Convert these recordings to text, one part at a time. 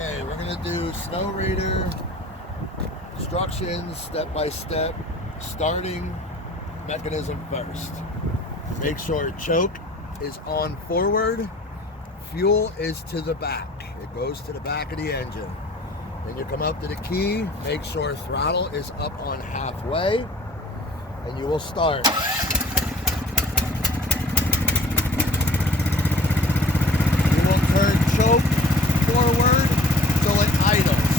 Okay, we're gonna do Snowrator instructions step by step, starting mechanism first. Make sure choke is on forward, fuel is to the back. It goes to the back of the engine. Then you come up to the key, make sure throttle is up on halfway, and you will start. You will turn choke forward till it idles.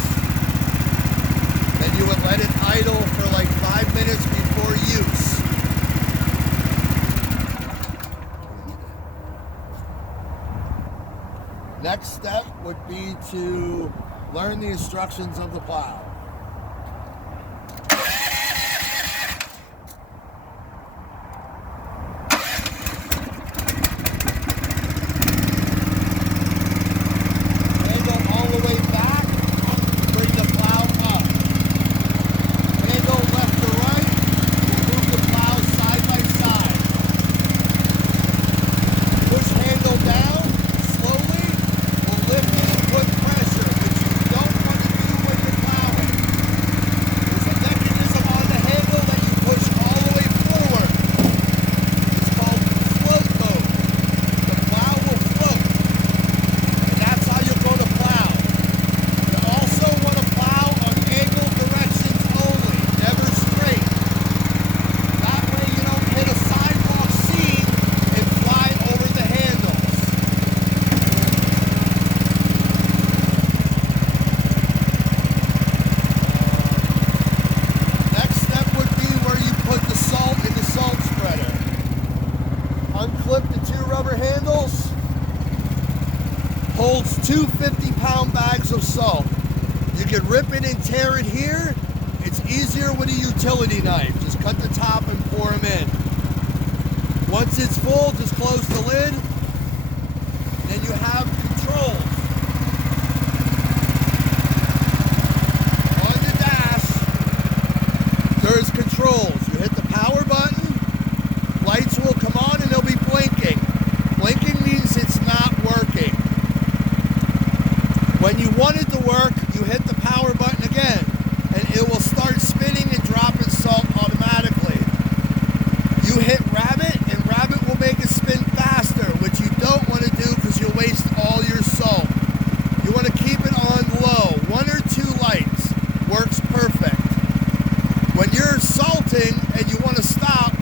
Then you would let it idle for like 5 minutes before use. Next step would be to learn the instructions of the plow. Unclip the two rubber handles, holds two 50-pound bags of salt. You can rip it and tear it here. It's easier with a utility knife. Just cut the top and pour them in. Once it's full, just close the lid. Then you have controls. On the dash, there's controls. You hit the power button. Lights will come on and they'll be blinking. Blinking means it's not working. When you want it to work, you hit the power button again and it will start spinning and dropping salt automatically. You hit rabbit and rabbit will make it spin faster, which you don't want to do because you'll waste all your salt. You want to keep it on low. 1 or 2 lights works perfect. When you're salting and you want to stop,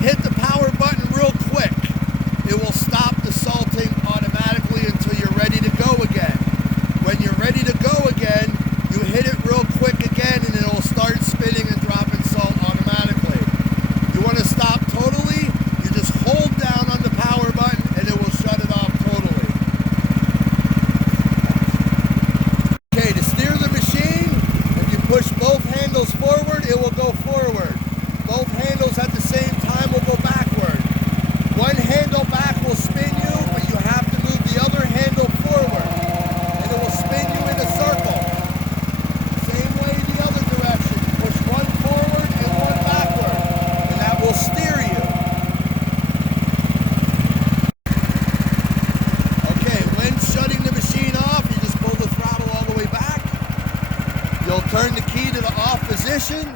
hit the power button real quick. It will stop the salting automatically until you're ready to go again. When you're ready to go again, you hit it real quick again and it will start spinning and dropping salt automatically. You want to stop totally, you just hold down on the power button and it will shut it off totally. Okay, to steer the machine, if you push both handles forward, it will go forward. Both handles at the same time will go backward. One handle back will spin you, but you have to move the other handle forward. And it will spin you in a circle. Same way the other direction. Push one forward and one backward. And that will steer you. Okay, when shutting the machine off, you just pull the throttle all the way back. You'll turn the key to the off position.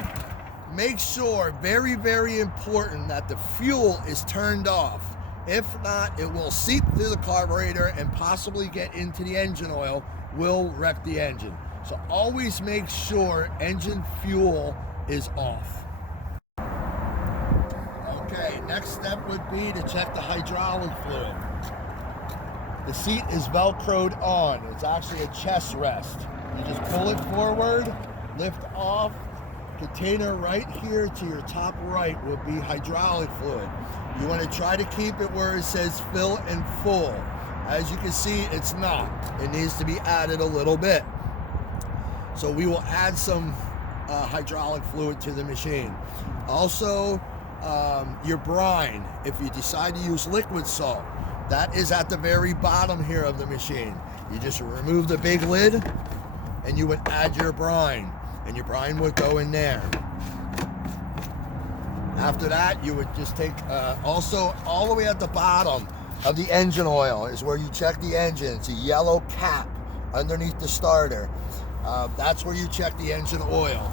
Make sure, very, very important, that the fuel is turned off. If not, it will seep through the carburetor and possibly get into the engine oil, will wreck the engine. So always make sure engine fuel is off. Okay, next step would be to check the hydraulic fluid. The seat is Velcroed on. It's actually a chest rest. You just pull it forward, lift off. Container right here to your top right will be hydraulic fluid. You want to try to keep it where it says fill and full. As you can see, it's not. It needs to be added a little bit. So we will add some hydraulic fluid to the machine. Also, your brine, if you decide to use liquid salt, that is at the very bottom here of the machine. You just remove the big lid and you would add your brine. And your brine would go in there. After that, you would just take, also all the way at the bottom of the engine oil is where you check the engine. It's a yellow cap underneath the starter. That's where you check the engine oil.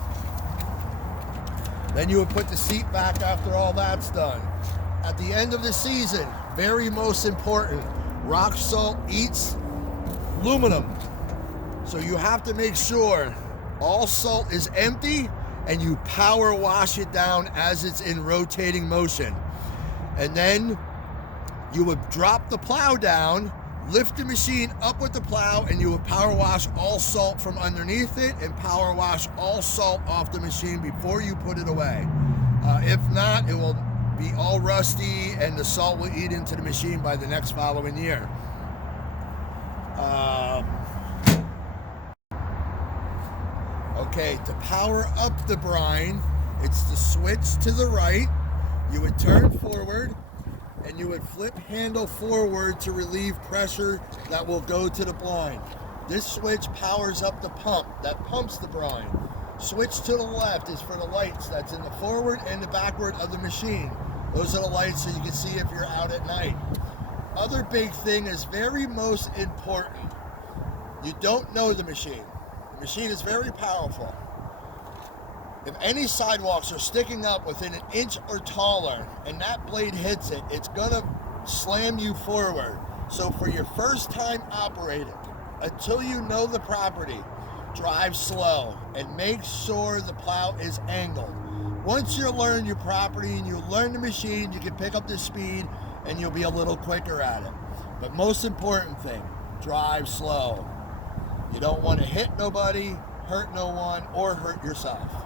Then you would put the seat back after all that's done. At the end of the season, very most important, rock salt eats aluminum. So you have to make sure all salt is empty and you power wash it down as it's in rotating motion. And then you would drop the plow down, lift the machine up with the plow, and you would power wash all salt from underneath it and power wash all salt off the machine before you put it away. If not, it will be all rusty and the salt will eat into the machine by the next following year. Okay, to power up the brine, it's the switch to the right. You would turn forward and you would flip handle forward to relieve pressure that will go to the brine. This switch powers up the pump that pumps the brine. Switch to the left is for the lights that's in the forward and the backward of the machine. Those are the lights so you can see if you're out at night. Other big thing is very most important. You don't know the machine. The machine is very powerful. If any sidewalks are sticking up within an inch or taller and that blade hits it, it's gonna slam you forward. So for your first time operating, until you know the property, drive slow and make sure the plow is angled. Once you learn your property and you learn the machine, you can pick up the speed and you'll be a little quicker at it. But most important thing, drive slow. You don't want to hit nobody, hurt no one, or hurt yourself.